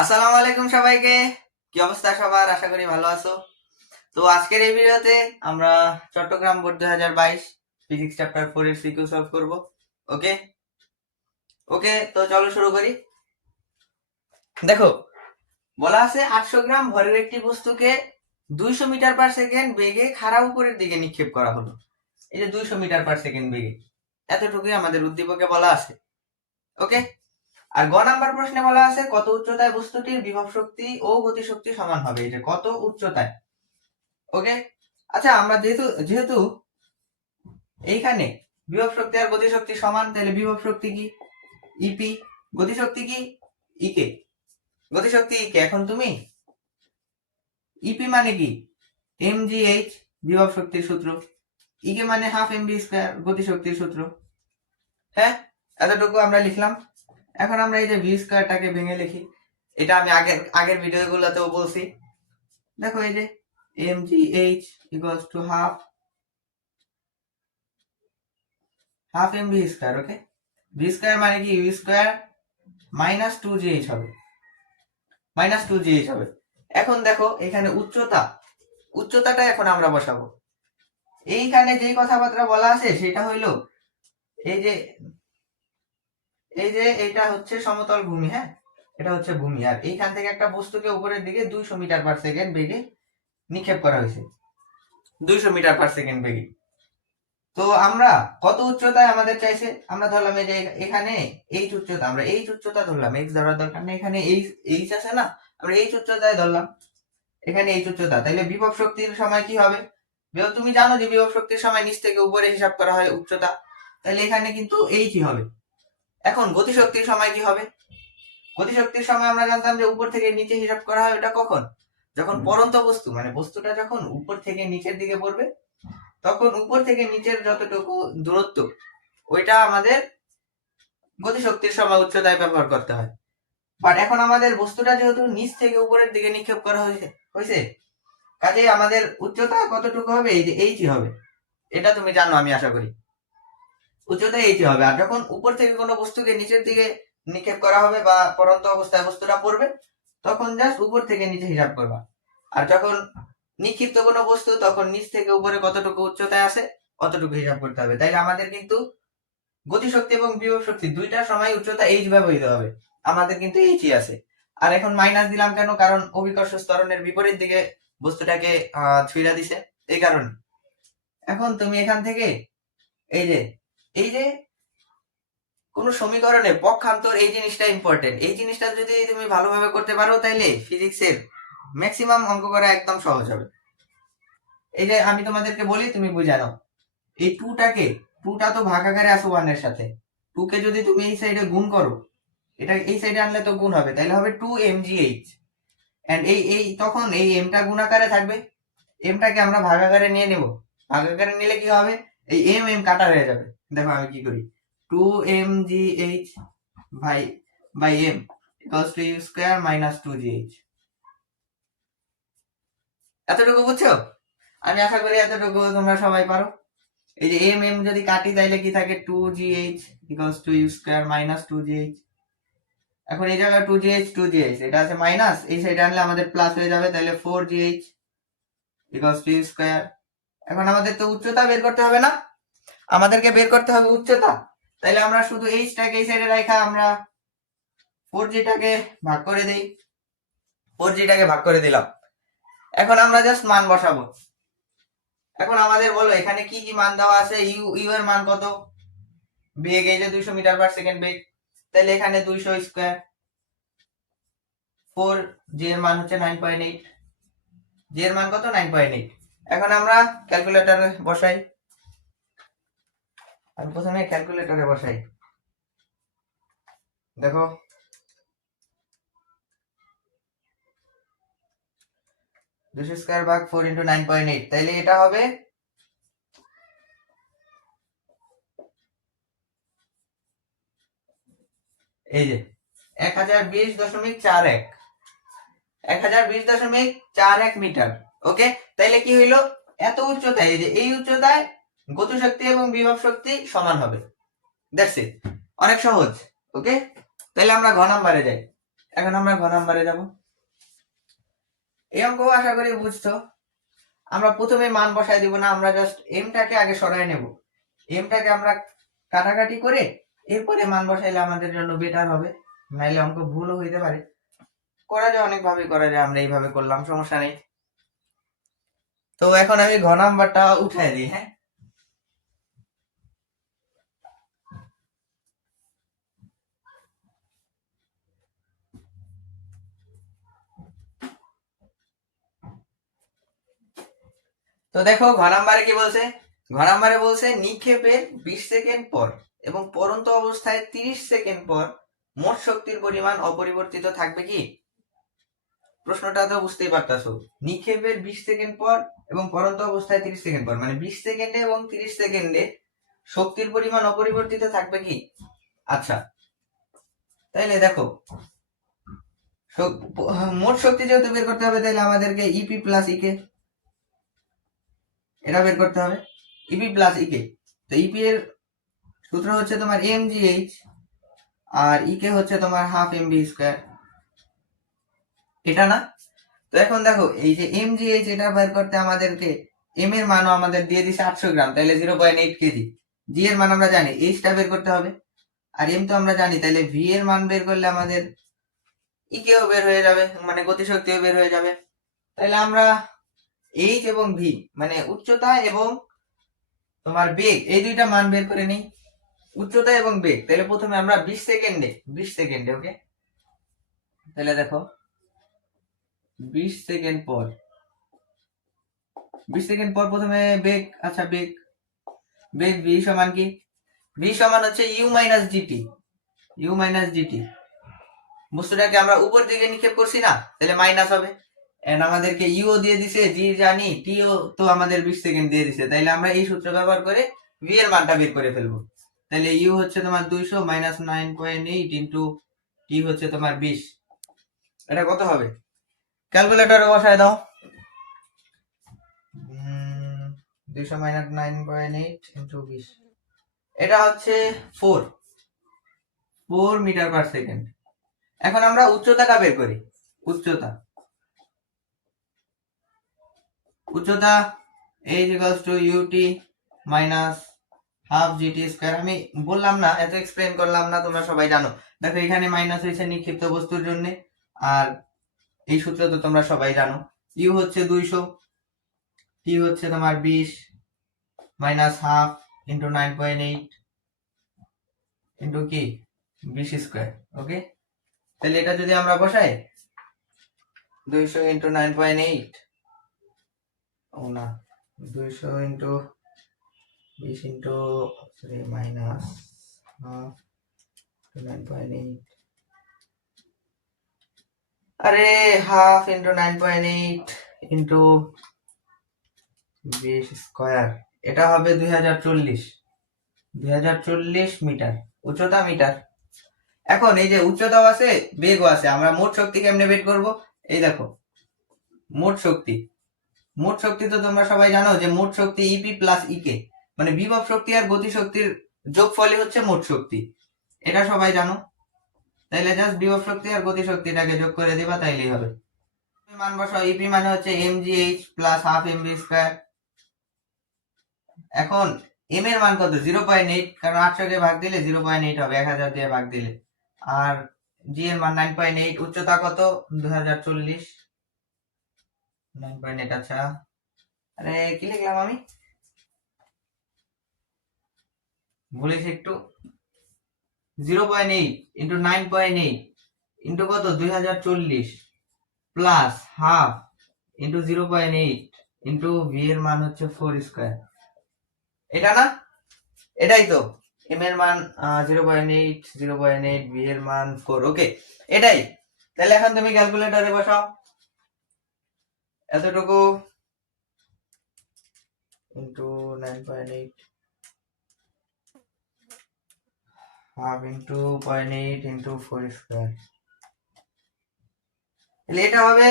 আসসালামু আলাইকুম সবাইকে। কি অবস্থা সবার? আশা করি ভালো আছো। তো আজকের এই ভিডিওতে আমরা চট্টগ্রাম বোর্ড 2022 ফিজিক্স চ্যাপ্টার 4 এর সিকিউ সলভ করব। ওকে ওকে, তো চলো শুরু করি। দেখো, বলা আছে 800 গ্রাম ভরের একটি বস্তুকে 200 মিটার পার সেকেন্ড বেগে খাড়া উপরের দিকে নিক্ষেপ করা হলো। এই যে 200 মিটার পার সেকেন্ড বেগে, এতটুকুই আমাদের উদ্দীপকে বলা আছে। ওকে, আর গ নাম্বার প্রশ্নে বলা আছে কত উচ্চতায় বস্তুটির বিভব শক্তি ও গতিশক্তি সমান হবে। এই যে কত উচ্চতায়। ওকে, আচ্ছা আমরা যেহেতু যেহেতু এইখানে বিভব শক্তি আর গতিশক্তি সমান, তাহলে বিভব শক্তি কি? ইপি। গতিশক্তি কি? ইকে। গতিশক্তি ইকে। এখন তুমি ইপি মানে কি? mgh, বিভব শক্তির সূত্র। ইকে মানে হাফ mv স্কয়ার, গতিশক্তির সূত্র। হ্যাঁ, এতটুকু আমরা লিখলাম। এখন আমরা এই যে ভি স্কয়ারটাকে ভেঙে লিখি। এটা আমি আগের আগের ভিডিওগুলোতেও বলছি। দেখো, এই যে mgh equals to half mv square. Okay, V square মানে কি? ভি স্কয়ার মাইনাস 2gh হবে, মাইনাস 2gh হবে। এখন দেখো, এখানে উচ্চতাটা এখন আমরা বসাবো। এইখানে যে কথাবার্তা বলা আছে সেটা হইলো এই যে এইটা হচ্ছে সমতল ভূমি। হ্যাঁ, এটা হচ্ছে ভূমি, আর এইখান থেকে একটা বস্তুকে উপরের দিকে 200 মিটার পার সেকেন্ড বেগে নিক্ষেপ করা হয়েছে। 200 মিটার পার সেকেন্ড বেগে। তো আমরা কত উচ্চতায় আমাদের চাইছে? আমরা ধরলাম এই যে এখানে এইচ উচ্চতা, আমরা এইচ উচ্চতা ধরলাম। এক্স ধরার দরকার নেই, এখানে এইচ আছে না, আমরা এইচ উচ্চতায় ধরলাম। এখানে এইচ উচ্চতা, তাহলে বিভব শক্তির সময় কি হবে? তুমি জানো যে বিভব শক্তির সময় নিচ থেকে উপরে হিসাব করা হয় উচ্চতা, তাহলে এখানে কিন্তু এইচই হবে। এখন গতিশক্তির সময় কি হবে? গতিশক্তির সময় আমরা জানতাম যে উপর থেকে নিচে হিসাব করা হয়। এটা কখন? যখন পড়ন্ত বস্তু, মানে বস্তুটা যখন উপর থেকে নিচের দিকে পড়বে, তখন উপর থেকে নিচের যতটুকু দূরত্ব, ওইটা আমাদের গতিশক্তির সময় উচ্চতায় ব্যবহার করতে হয়। বাট এখন আমাদের বস্তুটা যেহেতু নিচ থেকে উপরের দিকে নিক্ষেপ করা হয়েছে, কাজে আমাদের উচ্চতা কতটুকু হবে? এই যে এইচই হবে। এটা তুমি জানো, আমি আশা করি উচ্চতা এইচই হবে। আর যখন উপর থেকে কোনো বস্তুকে নিচের দিকে নিক্ষেপ করা হবে বা পড়ন্ত অবস্থায় বস্তুটা পড়বে, তখন জাস্ট উপর থেকে নিচে হিসাব করবা। আর যখন নিক্ষিপ্ত কোনো বস্তু, তখন নিচ থেকে উপরে কতটুকু উচ্চতায় আছে অতটুকু হিসাব করতে হবে। তাইলে আমাদের কিন্তু গতিশক্তি এবং বিভব শক্তি দুইটার সময় উচ্চতা এইচ ব্যবহৃত হবে। আমাদের কিন্তু এইচই আছে। আর এখন মাইনাস দিলাম কেন? কারণ অভিকর্ষ ত্বরণের বিপরীত দিকে বস্তুটাকে ছুঁড়া দিছে, এই কারণে। এখন তুমি এখান থেকে এই যে এই যে কোন সমীকরণে পক্ষান্তর, এই জিনিসটা ইম্পর্টেন্ট। এই জিনিসটা যদি তুমি ভালোভাবে করতে পারো, তাইলে ফিজিক্সের ম্যাক্সিমাম অঙ্ক করা একদম সহজ হবে। এই যে আমি তোমাদেরকে বলি, তুমি বুঝে নাও। এই টুটা তো ভাগাকারে আসো ওয়ানের সাথে। টুকে যদি তুমি এই সাইডে গুণ করো, এটা এই সাইডে আনলে তো গুণ হবে, তাইলে হবে 2mgh। এন্ড এই তখন এই এমটা গুণ আকারে থাকবে। এমটাকে আমরা ভাগাকারে নিয়ে নেব। ভাগাকারে নিলে কি হবে? এই এম কাটা হয়ে যাবে। দেখো আমি কি করি, 2mgh bye bye m equals to u square minus 2gh। এতটুকু বুঝছো? আমি আশা করি এতটুকু তোমরা সবাই পারো। এই যে এম যদি কাটি, তাইলে কি থাকে? 2gh equals to u square minus 2gh। এখন এই জায়গায় 2gh এটা আছে মাইনাস, এই সাইডে আনলে আমাদের প্লাস হয়ে যাবে, তাহলে 4gh equals to u square. এখন আমাদের তো উচ্চতা বের করতে হবে না? আমাদেরকে বের করতে হবে উচ্চতা। তাইলে আমরা শুধু এইচটাকে এই সাইডে রাখা, আমরা 4gটাকে ভাগ করে দেই। 4gটাকে ভাগ করে দিলাম। এখন আমরা জাস্ট মান বসাবো। এখন আমাদের বলো এখানে কি কি মান দেওয়া আছে? ইউ এর মান কত? বেগ, এই যে 200 মিটার পার সেকেন্ড বেগ, তাহলে এখানে 200 স্কয়ার। 4g এর মান হচ্ছে 9.8। জি এর মান কত? 9.8। এখন আমরা ক্যালকুলেটরে বসাই। আমি প্রথমে ক্যালকুলেটরে বসাই। দেখো, 200 স্কয়ার ভাগ 4 ইন্টু 9.8, তাইলে এটা হবে এই যে 1020.41, 1020.41 মিটার। ওকে, তাইলে কি হইলো? এত উচ্চতায়, এই যে এই উচ্চতায় গতিশক্তি এবং বিভব শক্তি সমান হবে। দ্যাটস ইট, অনেক সহজ। ওকে, তাহলে আমরা ঘ নাম্বারে যাই। এখন আমরা ঘ নাম্বারে যাব। এই অঙ্ক আশা করি বুঝছো। আমরা প্রথমে মান বসাই দিব না, আমরা জাস্ট এমটাকে আগে সরাই নেব। এমটাকে আমরা কাটাকাটি করে এরপরে মান বসাইলে আমাদের জন্য বেটার হবে, নাইলে অঙ্ক ভুলও হইতে পারে। করা যায়, অনেকভাবে করা যায়, আমরা এইভাবে করলাম, সমস্যা নেই। তো এখন আমি ঘ নাম্বারটা উঠাই দিই। হ্যাঁ, তো দেখো ঘ নাম্বারে কি বলছে। ঘ নাম্বারে বলছে নিক্ষেপের 20 সেকেন্ড পর এবং পড়ন্ত অবস্থায় 30 সেকেন্ড পর মোট শক্তির পরিমাণ অপরিবর্তিত থাকবে কি? প্রশ্নটা তো বুঝতেই পারতাছো। নিক্ষেপের 20 সেকেন্ড পর এবং পড়ন্ত অবস্থায় 30 সেকেন্ড পর, মানে 20 সেকেন্ডে এবং 30 সেকেন্ডে শক্তির পরিমাণ অপরিবর্তিত থাকবে কি? আচ্ছা, তাইলে দেখো মোট শক্তি যেহেতু বের করতে হবে, তাহলে আমাদেরকে ইপি প্লাস ইকে এটা বের করতে হবে। ইপি প্লাস ইকে, তো ইপি এর সূত্র হচ্ছে তোমার mgh আর ইকে হচ্ছে তোমার হাফ এমবি স্কয়ার, এটা না? তো এখন দেখো এই যে mgh এটা বের করতে আমাদেরকে m এর মানও আমাদের দিয়ে দিছে 800 গ্রাম, তাহলে 0.8 কেজি। g এর মান আমরা জানি, h টা বের করতে হবে, আর m তো আমরা জানি, তাহলে v এর মান বের করলে আমাদের ইকেও বের হয়ে যাবে, মানে গতিশক্তিও বের হয়ে যাবে। তাহলে আমরা h এবং v মানে উচ্চতা এবং তোমার বেগ, এই দুইটা মান বের করে নিই। উচ্চতা এবং বেগ, তাহলে প্রথমে আমরা 20 সেকেন্ডে ওকে, তাহলে দেখো 20 সেকেন্ড পর 20 সেকেন্ড পর প্রথমে বেগ। আচ্ছা, বেগ v সমান কি? v সমান হচ্ছে u minus GT. u minus GT বস্তুটাকে আমরা উপর দিকে নিক্ষেপ করছি না, তাহলে মাইনাস হবে। এন্ড আমাদেরকে ইউ দিয়ে দিছে, জি জানি, টি ও তো আমাদের 20 সেকেন্ড দিয়ে দিছে, তাইলে আমরা এই সূত্র ব্যবহার করে v এর মানটা বের করে ফেলবো। তাহলে ইউ হচ্ছে তোমার 200 মাইনাস 9.8 ইন্টু টি হচ্ছে তোমার 20। এটা কত হবে? ক্যালকুলেটরে বসায় দাও। 200 মাইনাস 9.8 ইন্টু 20, এটা হচ্ছে 4 মিটার পার সেকেন্ড। এখন আমরা উচ্চতাটা বের করি। উচ্চতা h equals to ut minus half GT square. আমি বললাম না, এত এক্সপ্লেন করলাম না, তোমরা সবাই জানো। দেখো এখানে মাইনাস হয়েছে নিক্ষিপ্ত বস্তুর জন্য, আর এই সূত্র তো তোমরা সবাই জানো। ইউ হচ্ছে 200, টি হচ্ছে তোমার 20 মাইনাস হাফ ইন্টু 9.8 ইন্টু কি 20 স্কয়ার। ওকে, তাহলে এটা যদি আমরা বসাই 200 ইন্টু 9.8, ও না, 200 ইন্টু 20 ইন্টু মাইনাস হাফ 9.8, আরে হাফ ইন্টু 9.8 ইন্টু 20 স্কয়ার, এটা হবে 2040 মিটার উচ্চতা মিটার। এখন এই যে উচ্চতাও আছে বেগও আছে, আমরা মোট শক্তি কেমনে বের করব? এই দেখো মোট শক্তি তো তোমরা সবাই জানো যে মোট শক্তি ইপি প্লাস ইকে, মানে বিভব শক্তি আর গতি শক্তির যোগফলই হচ্ছে মোট শক্তি, এটা সবাই জানো। তাইলে জাস্ট বিভব শক্তি আর গতি শক্তিটাকে যোগ করে দিবা, তাইলেই হবে। মান বসাও, ইপি মানে হচ্ছে mgh plus half MB square. এখন এম এর মান কত? 0.8, কারণ 800 কে ভাগ দিলে 0.8 হবে, 1000 দিয়ে ভাগ দিলে। আর জি এর মান 9.8, উচ্চতা কত? 2040 9.8। আচ্ছা, আরে কি লিখলাম আমি, ভুলেছি একটু। 0.8 ইন্টু 9.8 ইন্টু কত? 2040 plus half into 0.8 into V এর মান হচ্ছে 4 স্কয়ার। এটা না? এটাই তো এম এর মান 0.8 ভি এর মান 4। ওকে, এটাই। তাহলে এখন তুমি ক্যালকুলেটরে বসাও, এতটুকু into 9.8 half into 0.8 into 4 square, তাহলে এটা হবে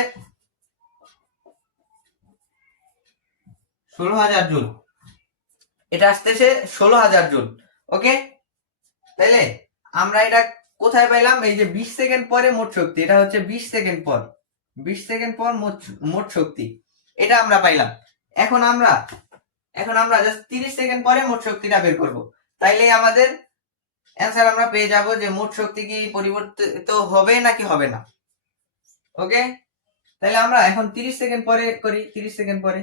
16,000 জুল। এটা আসতেছে 16,000 জুল। ওকে, তাহলে আমরা এটা কোথায় পাইলাম? এই যে 20 সেকেন্ড পরে মোট শক্তি, এটা হচ্ছে 20 সেকেন্ড পর, 20 সেকেন্ড পর মোট শক্তি, এটা আমরা পাইলাম। এখন আমরা জাস্ট 30 সেকেন্ড পরে মোট শক্তিটা বের করব। তাইলে আমাদের অ্যান্সার আমরা পেয়ে যাব যে মোট শক্তি কি পরিবর্তিত হবে নাকি হবে না। ওকে, তাহলে আমরা এখন 30 সেকেন্ড পরে করি। 30 সেকেন্ড পরে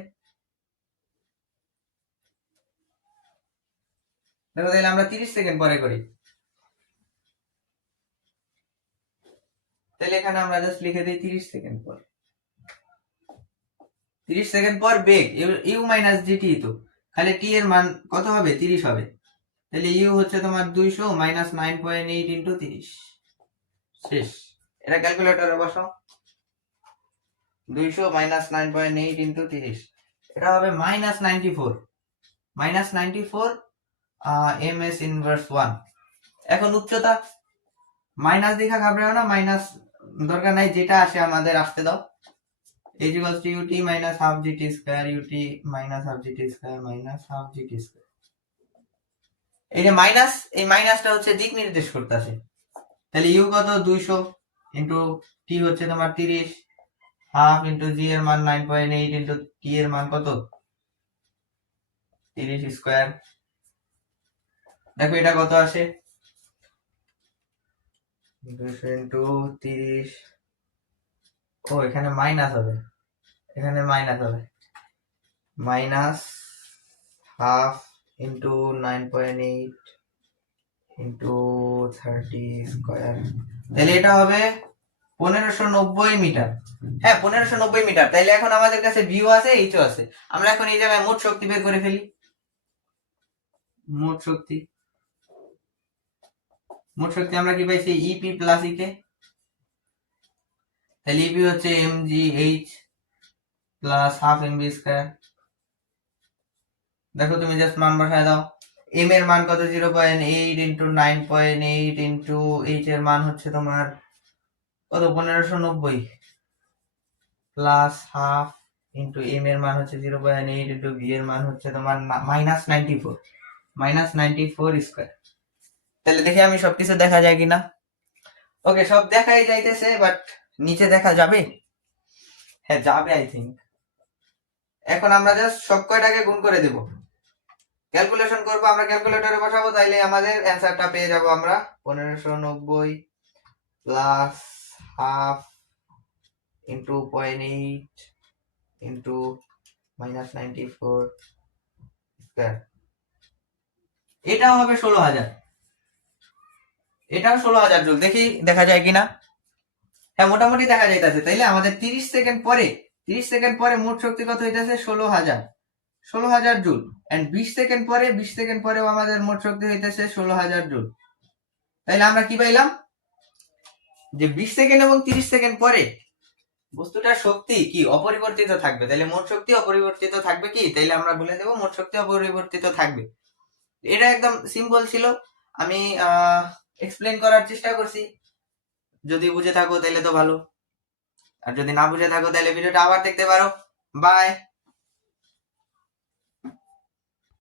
দেখো, তাহলে আমরা 30 সেকেন্ড পরে করি। তাহলে এখানে আমরা জাস্ট লিখে দিই 30 সেকেন্ড পর। 30 সেকেন্ড পর বেগ ইউ মাইনাস জিটি, তো খালি টি এর মান কত হবে? 30 হবে। তাহলে ইউ হচ্ছে তোমার 200 মাইনাস 9.8 ইন্টু 30। শেষ। এটা ক্যালকুলেটরে বসাও। 200 মাইনাস 9.8 ইন্টু 30, এটা হবে minus 94। Minus 94 M S inverse 1। এখন উচ্চতা মাইনাস দেখা ঘাবড়াও না, মাইনাস দরকার নাই, যেটা আসে আমাদের আসতে দাও। is equals to ut minus half gt square, ut minus half gt square minus half gt square। এই যে মাইনাস, এই মাইনাসটা হচ্ছে দিক নির্দেশ করতেছে। তাহলে ইউ কত? 200 ইন্টু টি হচ্ছে তোমার 30, হাফ ইন্টু জি এর মান 9.8 ইন্টু টি এর মান কত? 30 স্কয়ার। দেখো এটা কত আসে? 200 ইন্টু 30, ও এখানে মাইনাস হবে, এখানে মাইনাস হবে, minus half into 9.8 into 30 square. তাহলে এটা হবে 1590 মিটার। হ্যাঁ, 1590 মিটার। তাইলে এখন আমাদের কাছে ভিউ আছে, এইচও আছে। আমরা এখন এই জায়গায় মোট শক্তি বের করে ফেলি। মোট শক্তি আমরা কি পাইছি? ইপি প্লাস ইকে। তাহলে ইপি হচ্ছে mgh plus half MB square. দেখো তুমি জাস্ট মান বসায় দাও। এম এর মান কত? 0.8 ইন্টু 9.8 ইন্টু এইচ এর মান হচ্ছে তোমার কত? 1590 প্লাস হাফ ইন্টু এম এর মান হচ্ছে 0.8 ইন্টু ভি এর মান হচ্ছে তোমার মাইনাস 94 স্কয়ার। তাহলে দেখি আমি সবকিছু দেখা যায় কিনা। ওকে, সব দেখাই যাইতেছে, বাট নিচে দেখা যাবে? হ্যাঁ যাবে, আই থিঙ্ক। এখন আমরা জাস্ট সব কয়টাকে গুণ করে দেব, ক্যালকুলেশন করবো, আমরা ক্যালকুলেটরে বসাবো। তাইলে আমাদের অ্যান্সারটা পেয়ে যাব আমরা 1590 plus half into 0.8 into minus 94 square. এটাও হবে 16,000, এটাও 16,000 জুল। দেখি দেখা যায় কিনা। হ্যাঁ, মোটামুটি দেখা যাইতেছে। তাইলে আমাদের 30 সেকেন্ড পরে মোট শক্তি কত হইতেছে? 16,000 জুল। এন্ড 20 সেকেন্ড পরেও আমাদের মোট শক্তি হইতেছে 16,000 জুল। তাইলে আমরা কি পাইলাম? যে 20 সেকেন্ড এবং 30 সেকেন্ড পরে বস্তুটার শক্তি কি অপরিবর্তিত থাকবে। তাইলে মোট শক্তি অপরিবর্তিত থাকবে কি? তাইলে আমরা বলে দেব মোট শক্তি অপরিবর্তিত থাকবে। এটা একদম সিম্পল ছিল, আমি এক্সপ্লেন করার চেষ্টা করছি। যদি বুঝে থাকো তাহলে তো ভালো, আর যদি না বুঝে থাকো তাহলে ভিডিওটা আবার দেখতে পারো। বাই।